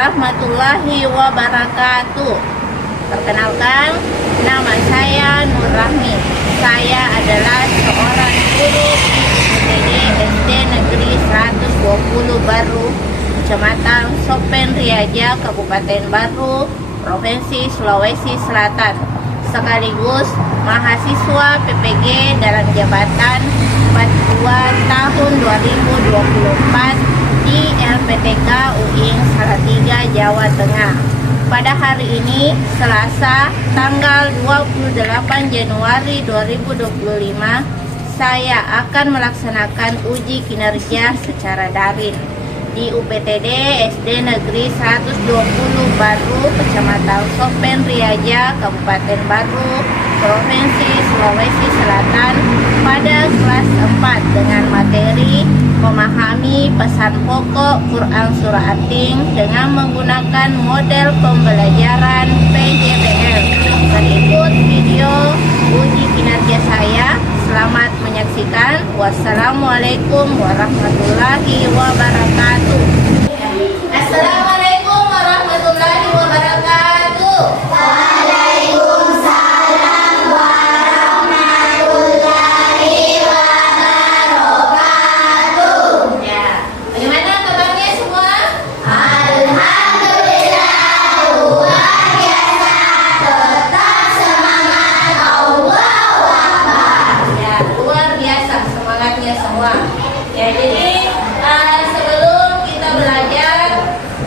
warahmatullahi wabarakatuh. Perkenalkan, nama saya Nur Rahmi. Saya adalah seorang guru di SD Negeri 120 Baru, Kecamatan Sopen Riaja, Kabupaten Baru, Provinsi Sulawesi Selatan, sekaligus mahasiswa PPG dalam jabatan 42 tahun 2024 di LPTK UIN Salatiga, Jawa Tengah. Pada hari ini, Selasa, tanggal 28 Januari 2025, saya akan melaksanakan uji kinerja secara daring di UPTD SD Negeri 120 Baru, Kecamatan Sopen Riaja, Kabupaten Baru, Provinsi Sulawesi Selatan pada kelas 4 dengan materi memahami pesan pokok Quran Surah At-Tin dengan menggunakan model pembelajaran PJBL. Berikut video uji kinerja saya. Selamat menyaksikan. Wassalamualaikum warahmatullahi wabarakatuh. Assalamualaikum warahmatullahi wabarakatuh. Waalaikumsalam warahmatullahi wabarakatuh. Ya, bagaimana kabarnya semua? Alhamdulillah, luar biasa. Tetap semangat, Allahu Akbar. Ya, luar biasa semangatnya semua. Ya, jadi sebelum kita belajar,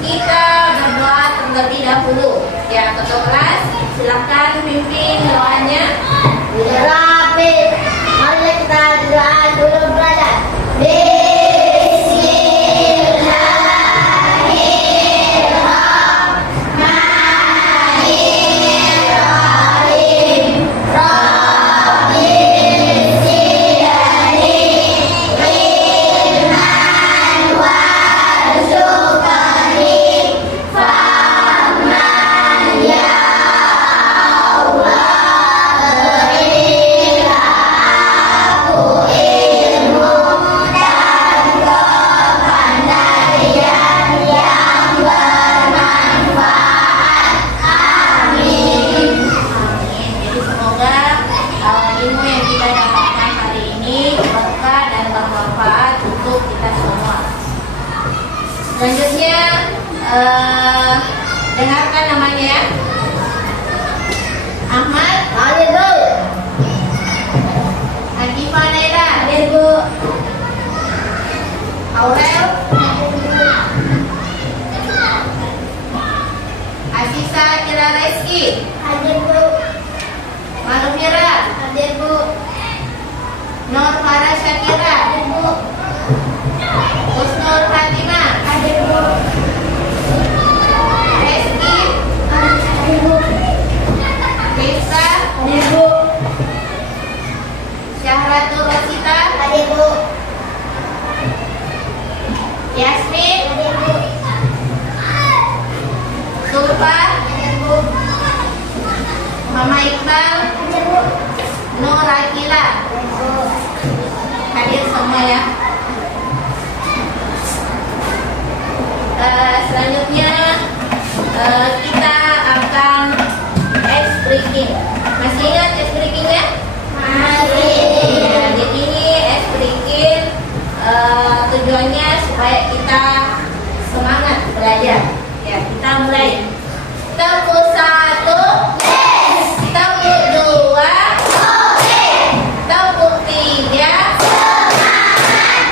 kita berdoa terlebih dahulu. Ya, ketua kelas, silakan pimpin doanya. Rapi, mari kita doa dulu belajar. Selanjutnya, dengarkan namanya. Ahmad. Hadir, Bu. Akifah Naila. Hadir, Bu. Aurel. Asisa Kira Reski. Hadir, Bu. Marufira. Hadir, Bu. Nur Farah Syakira. Hadir, Bu. Husnul Fatimah. Hadir, Bu. Reski. Hadir, Bu. Risa. Hadir, Bu. Syahratul Rosita. Hadir, Bu. Yasmin. Hadir, Bu. Sulfa. Hadir, Bu. Mama Iqbal. Hadir, Bu. Nur Akila. Hadir, Bu. Hadir semua ya. Selanjutnya kita akan ice breaking. Masih ingat ice breakingnya? Masih. Ya, jadi ini ice breaking tujuannya supaya kita semangat belajar. Ya, kita mulai. Tepuk 1, yes. Tepuk 2, oke. Tepuk 3, semangat.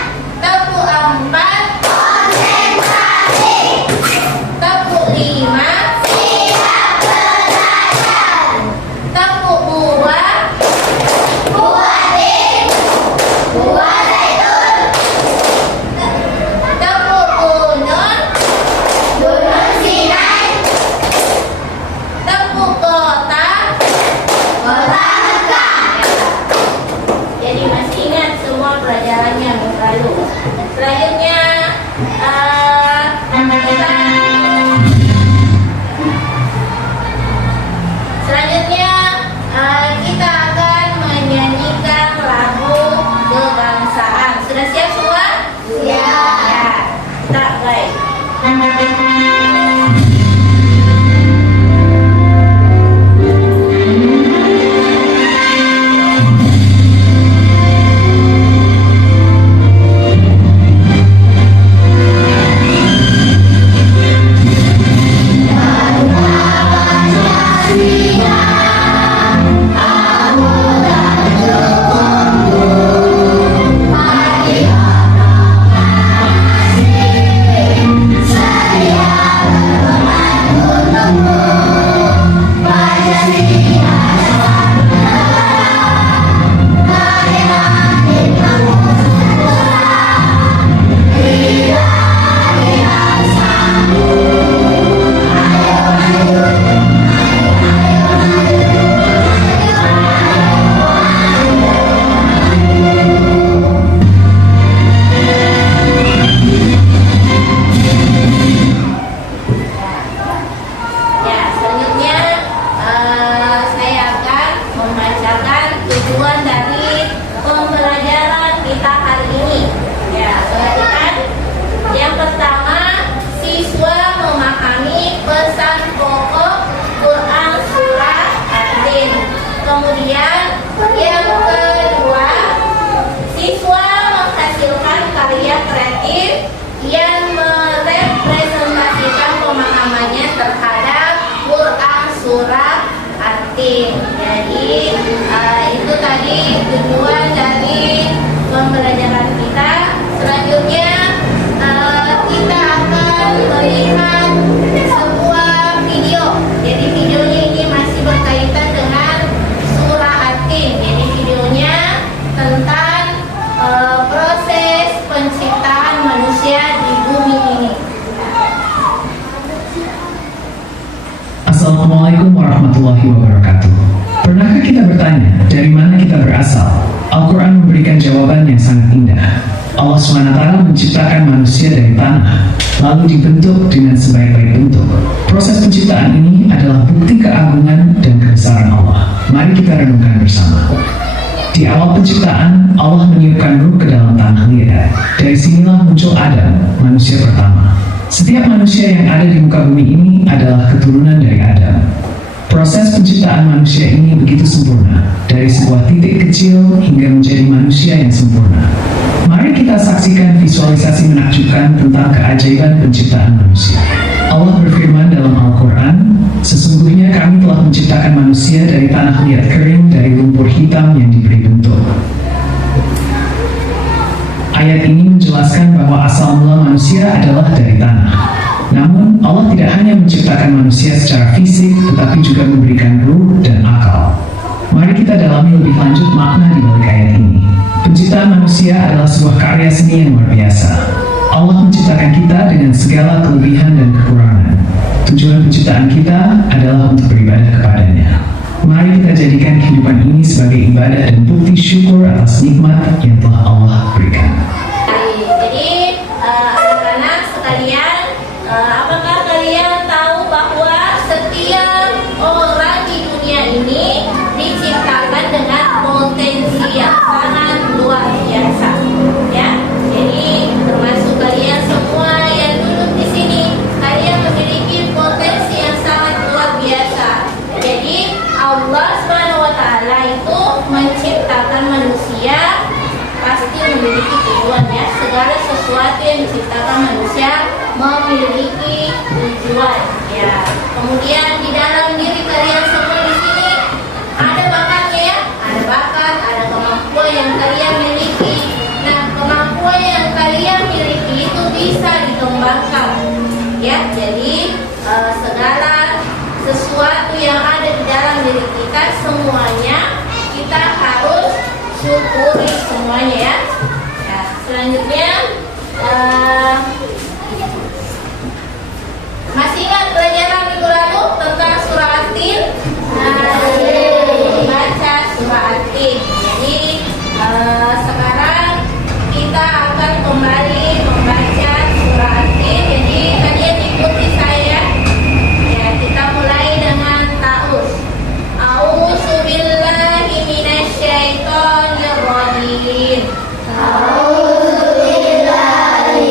Jadi itu tadi tujuan dari pembelajaran kita. Selanjutnya kita akan melihat sebuah video. Jadi videonya ini masih berkaitan dengan surah At-Tin. Jadi videonya tentang proses penciptaan manusia di bumi ini. Assalamualaikum warahmatullahi wabarakatuh. Pernahkah kita bertanya, dari mana kita berasal? Al-Quran memberikan jawaban yang sangat indah. Allah SWT menciptakan manusia dari tanah, lalu dibentuk dengan sebaik-baik bentuk. Proses penciptaan ini adalah bukti keagungan dan kebesaran Allah. Mari kita renungkan bersama. Di awal penciptaan, Allah meniupkan ruh ke dalam tanah liat. Dari sinilah muncul Adam, manusia pertama. Setiap manusia yang ada di muka bumi ini adalah keturunan dari Adam. Proses penciptaan manusia ini begitu sempurna, dari sebuah titik kecil hingga menjadi manusia yang sempurna. Mari kita saksikan visualisasi menakjubkan tentang keajaiban penciptaan manusia. Allah berfirman dalam Al-Quran, sesungguhnya kami telah menciptakan manusia dari tanah liat kering dari lumpur hitam yang diberi bentuk. Ayat ini menjelaskan bahwa asal mula manusia adalah dari tanah. Namun, Allah tidak hanya menciptakan manusia secara fisik, tetapi juga memberikan ruh dan akal. Mari kita dalami lebih lanjut makna di balik ayat ini. Penciptaan manusia adalah sebuah karya seni yang luar biasa. Allah menciptakan kita dengan segala kelebihan dan kekurangan. Tujuan penciptaan kita adalah untuk beribadah kepadanya. Mari kita jadikan kehidupan ini sebagai ibadah dan bukti syukur atas nikmat yang telah Allah berikan. Jadi anak-anak sekalian, apakah kalian tahu bahwa setiap orang di dunia ini diciptakan dengan potensi yang sangat luar biasa, ya? Jadi termasuk kalian semua yang duduk di sini, kalian memiliki potensi yang sangat luar biasa. Jadi Allah SWT itu menciptakan manusia pasti memiliki tujuan, ya. Segala sesuatu yang diciptakan manusia memiliki tujuan, ya. Kemudian di dalam diri kalian semua di sini ada bakatnya, ya. Ada bakat, ada kemampuan yang kalian miliki. Nah, kemampuan yang kalian miliki itu bisa dikembangkan, ya. Jadi segala sesuatu yang ada di dalam diri kita semuanya kita harus syukuri semuanya, ya. Nah, selanjutnya masih ingat pelajaran minggu lalu tentang surah At-Tin? Baca surah At-Tin. Jadi sekarang kita akan kembali membaca surah At-Tin. Jadi kalian ikuti saya. Ya, kita mulai dengan ta'uz. A'udzu billahi minasyaitonir rajim. A'udzu billahi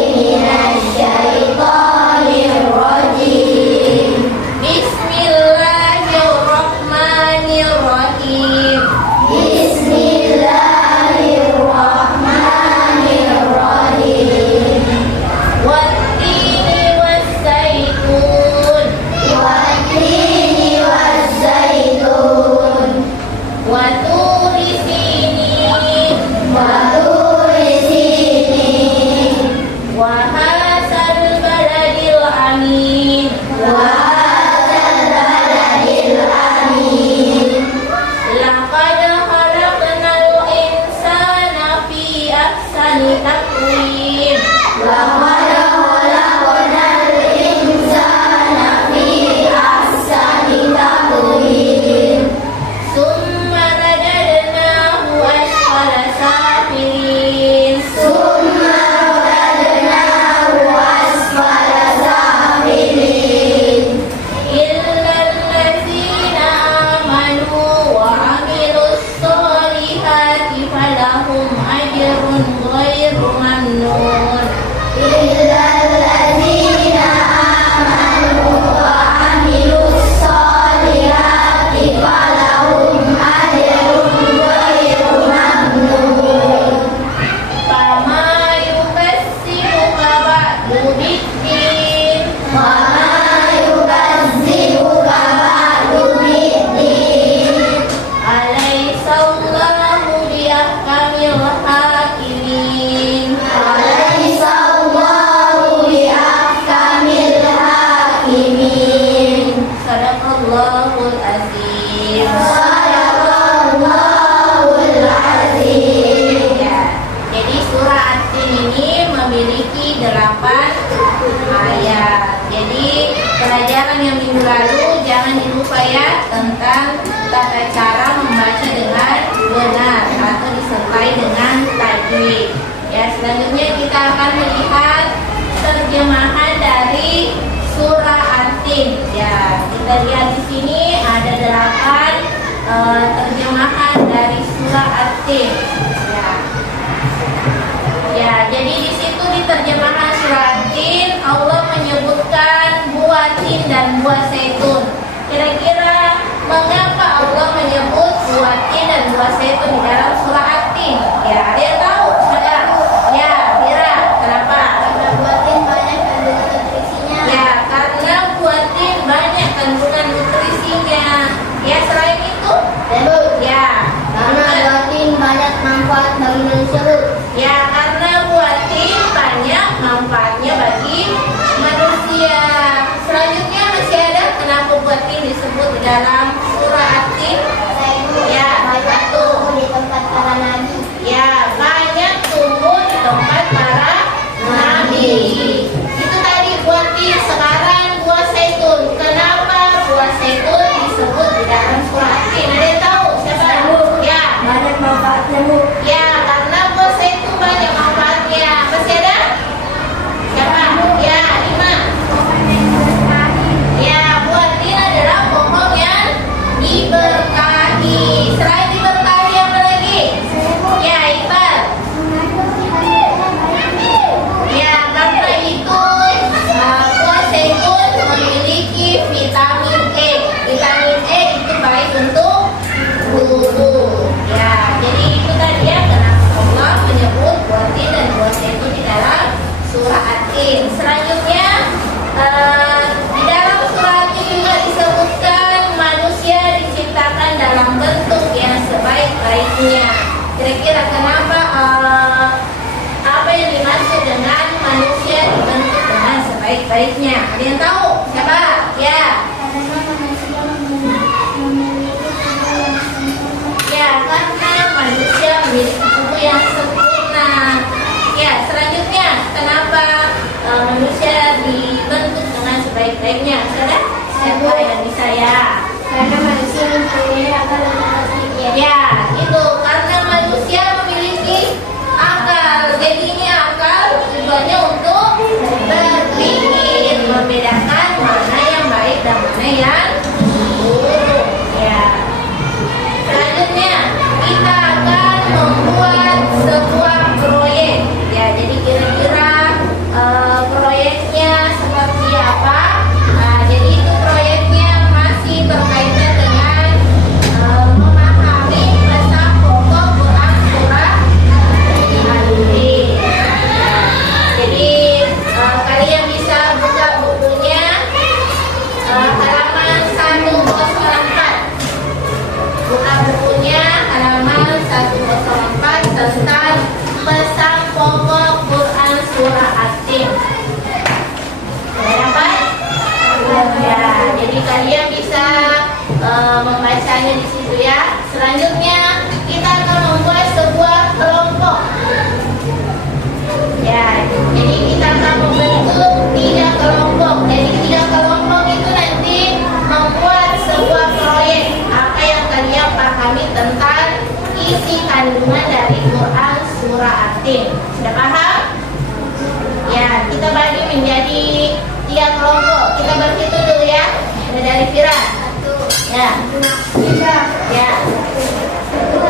Sadaqallahul azim. Ya, jadi surah At-Tin ini memiliki 8 ayat. Jadi pelajaran yang minggu lalu jangan dilupa ya tentang tata cara membaca dengan benar atau disertai dengan tajwid. Ya, selanjutnya kita akan melihat terjemahan dari surah At-Tin. Ya, kita lihat di sini ada 8 terjemahan dari surah At-Tin. Ya, jadi di situ di terjemahan surah At-Tin Allah menyebutkan buah tin dan buah zaitun. Kira-kira mengapa Allah menyebut buah tin dan buah zaitun di dalam surah At-Tin? Ya, dia tahu, saudara? Ya, Mira, kenapa? Karena buah tin banyak kandungan nutrisinya. Ya, karena buah tin banyak kandungan nutrisinya. Ya, selain itu, ya, Karena buah tin banyak manfaat bagi manusia, Bu. ya, karena buah tin banyak manfaatnya bagi manusia. Selanjutnya masih ada kenapa buah tin disebut di dalam surah At-Tin? Ya, banyak tumbuh di tempat para nabi. Ya, banyak tumbuh di tempat para nabi. Itu tadi buah tin. Sekarang buah zaitun. Kenapa buah zaitun disebut di dalam surah At-Tin? Ada yang tahu? Siapa? Ya, Banyak manfaatnya, Bu. ya, karena buah zaitun banyak manfaatnya. Masih ada? Siapa? Ya, 5. Ya, buah tin adalah pohon yang diberkahi. Selain diberkahi apa lagi? Ya, Iqbal. Ya, karena itu buah zaitun memiliki vitamin E. Vitamin E itu baik untuk tubuh. Ya, jadi itu tadi ya kenapa Allah menyebut buah tin dan buah zaitun di dalam surah At-Tin. Selanjutnya di dalam surah At-Tin juga disebutkan manusia diciptakan dalam bentuk yang sebaik-baiknya. Kira-kira kenapa apa yang dimaksud dengan manusia dibentuk dengan sebaik-baiknya? Ada yang tahu? Siapa? Ya. Karena manusia memiliki tubuh yang sempurna. Ya, karena manusia memiliki tubuh yang sempurna. Ya, selanjutnya kenapa manusia dibentuk dengan sebaik-baiknya? Saudara? Siapa yang bisa ya? Karena manusia mempunyai akal dan berpikir. Ya, itu karena manusia memiliki akal. Jadi ini akal tujuannya untuk berpikir, membedakan mana yang baik dan mana yang buruk. Ya. Selanjutnya kita akan membuat sebuah proyek. Ya, jadi kira-kira proyeknya seperti apa? Nah, jadi itu proyeknya masih berkaitan dengan memahami pesan pokok Quran surah At-Tin. Jadi kalian bisa buka bukunya halaman 104. Buka bukunya halaman 104 tentang pesan pokok Quran surah At-Tin. Sudah dapat? Ya, jadi kalian bisa membacanya di situ ya. Selanjutnya kita akan membuat sebuah kelompok. Ya, jadi kita akan membentuk 3 kelompok. Dari 3 kelompok itu nanti membuat sebuah proyek. Apa yang kalian pahami tentang isi kandungan dari Quran surah At-Tin. Sudah paham? Ya, kita bagi menjadi 3 kelompok. Kita berhitung dulu ya. Ada dari Fira. 1, Ya. 2, 3, Ya. 1,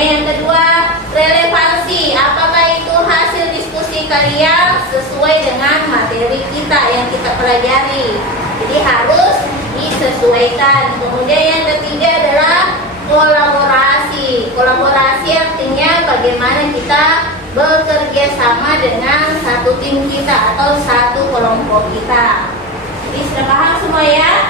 Kemudian yang kedua, relevansi. Apakah itu hasil diskusi kalian sesuai dengan materi kita yang kita pelajari? Jadi harus disesuaikan. Kemudian yang ketiga adalah kolaborasi. Kolaborasi artinya bagaimana kita bekerja sama dengan satu tim kita atau satu kelompok kita. Jadi sudah paham semua ya?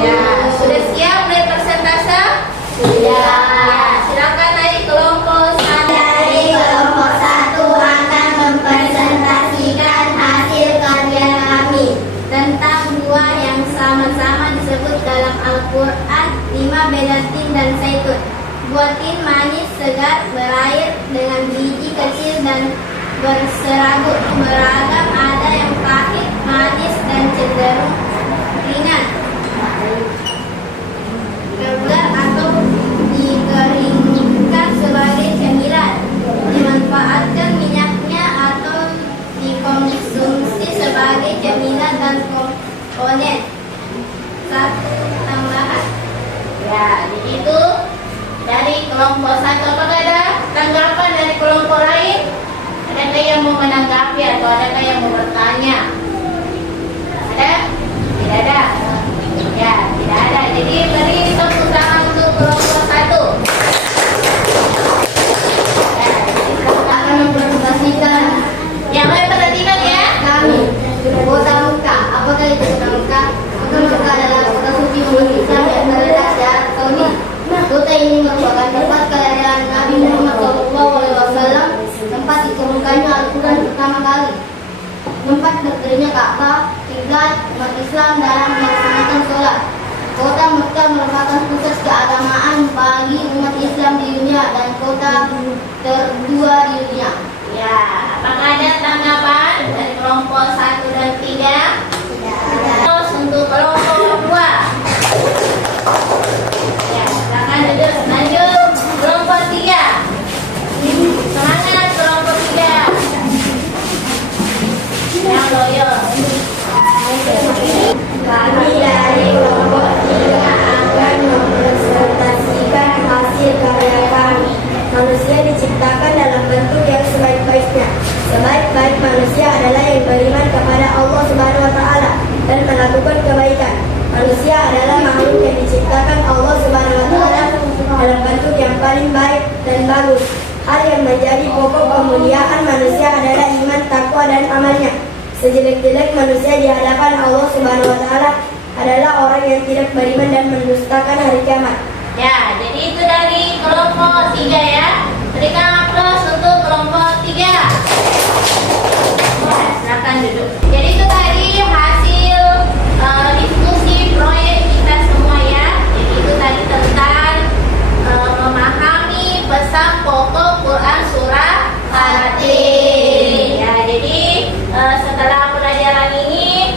Ya, sudah siap mulai persentase? Sudah. Ya, silakan naik kelompok satu. Dari kelompok 1 akan mempresentasikan hasil karya kami tentang buah yang sama-sama disebut dalam Al-Quran 5 beda tin dan zaitun. Buah tin manis, segar, berair dengan biji kecil dan berserabut beragam, ada yang pahit, manis dan cenderung ringan. Keluar atau dikeringkan sebagai cemilan, dimanfaatkan minyaknya atau dikonsumsi sebagai cemilan dan komponen. Satu tambahan. Ya, jadi itu dari kelompok 1. Apakah ada tanggapan dari kelompok lain? Adakah yang mau menanggapi atau adakah yang mau bertanya? Ada? Tidak ada. Ya, tidak ada. Jadi beri tepuk tangan untuk kelompok 1. Ya, jadi Akan mempresentasikan yang lain perhatikan ya. kami kota Mekah. Apakah itu kota Mekah? Kota Mekah adalah kota suci umat Islam yang terletak di Arab Saudi. Kota ini merupakan tempat kelahiran Nabi Muhammad SAW, tempat diturunkannya Al-Quran pertama kali, tempat berdirinya Ka'bah, kiblat umat Islam dalam melaksanakan sholat. Kota Mekah merupakan pusat keagamaan bagi umat Islam di dunia dan kota tertua di dunia. Ya, apakah ada tanggapan dari kelompok 1 dan 3? Terus untuk kelompok 2. Ya, silakan duduk. Lanjut kelompok 3. Semangat kelompok 3. Yang loyal. Kami dari kelompok 3 akan mempresentasikan hasil karya kami. Manusia diciptakan dalam bentuk yang sebaik-baiknya. Sebaik-baik manusia adalah yang beriman kepada Allah Subhanahu wa taala dan melakukan kebaikan. Manusia adalah makhluk yang diciptakan Allah Subhanahu wa taala dalam bentuk yang paling baik dan bagus. Hal yang menjadi pokok kemuliaan manusia adalah iman, takwa dan amalnya. Sejelek-jelek manusia di hadapan Allah Subhanahu wa taala adalah orang yang tidak beriman dan mendustakan hari kiamat. Ya, jadi itu dari kelompok 3 ya. Berikan aplaus untuk kelompok 3. Ya, silakan duduk. Jadi itu tadi hasil diskusi proyek kita semua ya. Jadi itu tadi tentang memahami pesan pokok Quran surah Al-Fatih. Ya, jadi setelah pelajaran ini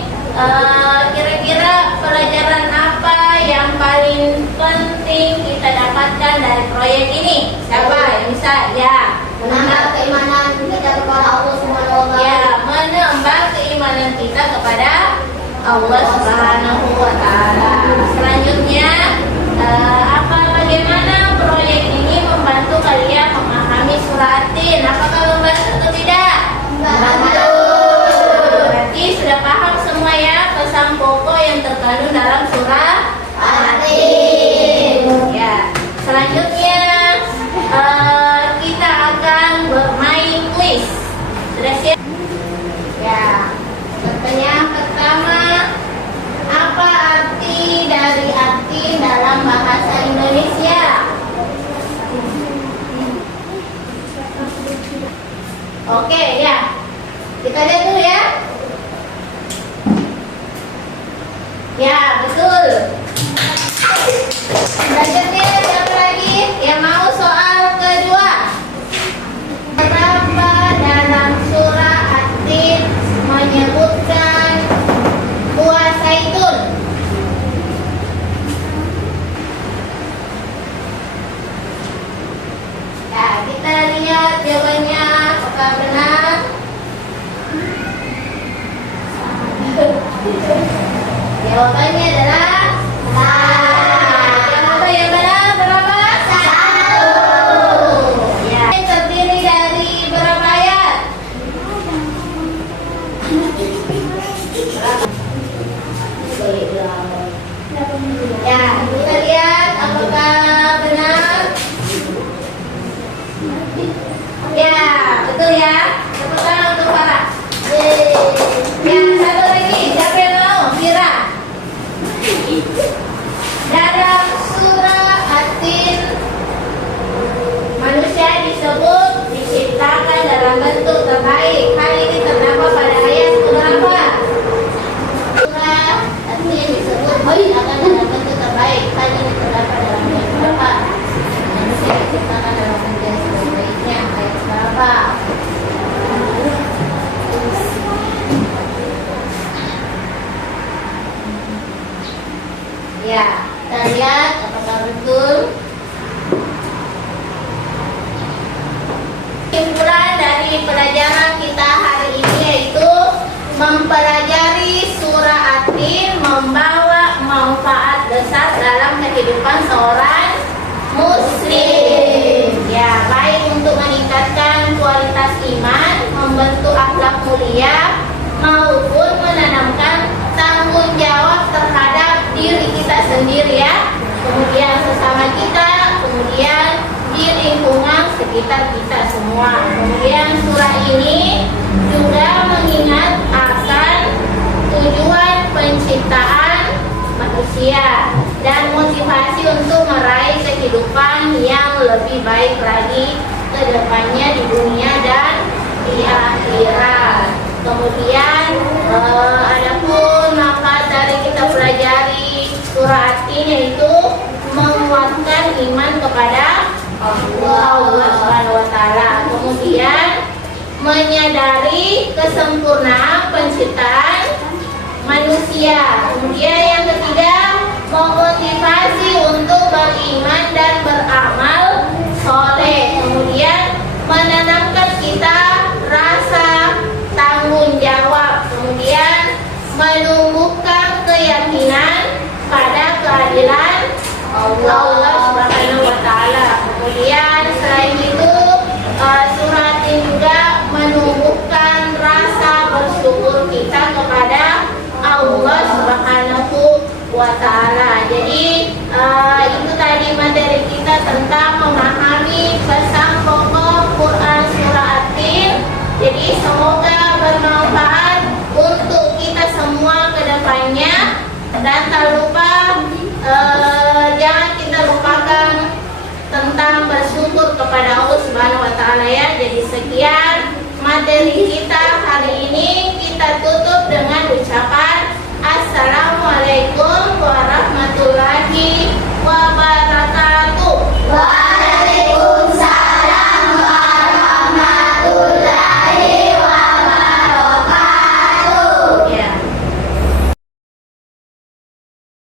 kira-kira pelajaran apa yang paling penting kita dapatkan dari proyek ini? Siapa yang bisa? Ya, Menambah keimanan kita kepada Allah Subhanahu wa taala. ya, menambah keimanan kita kepada Allah Subhanahu wa taala. Selanjutnya, bagaimana proyek ini membantu kalian memahami surah At-Tin? Apakah membantu atau tidak? Membantu. Berarti sudah paham semua ya pesan pokok yang terkandung dalam surah At-Tin. Ya, selanjutnya kita akan bermain kuis. Sudah siap? Ya, pertanyaan pertama, apa arti dari At-Tin dalam bahasa Indonesia? Oke ya, kita lihat dulu ya. Ya, betul. Selanjutnya siapa lagi yang mau soal kedua? Berapa dalam surah At-Tin menyebutkan buah zaitun? Ya, kita lihat jawabannya apakah benar. Jawabannya adalah yang benar berapa? 1. Ya, betul ya. Tepuk tangan untuk Farah. Ya, satu lagi. Siapa yang mau? Kira. Dalam surah At-Tin, manusia disebut diciptakan dalam bentuk terbaik. Hal ini terdapat pada ayat berapa? Surah At-Tin disebut diciptakan dalam bentuk terbaik. Hal ini terdapat dalam ayat berapa? Manusia diciptakan dalam bentuk yang sebaik-baiknya. Ayat berapa? Ya, kita lihat apakah betul. Kesimpulan dari pelajaran kita hari ini yaitu mempelajari surah At-Tin membawa manfaat besar dalam kehidupan seorang muslim. Ya, baik untuk meningkatkan kualitas iman, membentuk akhlak mulia, maupun menanamkan tanggung jawab terhadap diri kita sendiri ya, kemudian sesama kita, kemudian di lingkungan sekitar kita semua. Kemudian surah ini juga mengingat akan tujuan penciptaan manusia dan motivasi untuk meraih kehidupan yang lebih baik lagi ke depannya di dunia dan di akhirat. Kemudian adapun manfaat dari kita pelajari surah At-Tin yaitu menguatkan iman kepada Allah Subhanahu wa taala. Kemudian menyadari kesempurnaan penciptaan manusia. Kemudian yang ketiga, memotivasi untuk beriman dan beramal soleh. Kemudian menanamkan kita rasa tanggung jawab. Kemudian menumbuhkan keyakinan pada keadilan Allah Subhanahu wa taala. Kemudian selain itu surah ini juga menumbuhkan rasa bersyukur kita kepada Allah Subhanahu wa taala. Jadi itu tadi materi kita tentang memahami pesan pokok Quran surah At-Tin. Jadi semoga bermanfaat untuk kita semua ke depannya. Dan tak lupa jangan kita lupakan tentang bersyukur kepada Allah Subhanahu wa taala ya. Jadi sekian materi kita hari ini, kita tutup dengan ucapan Assalamualaikum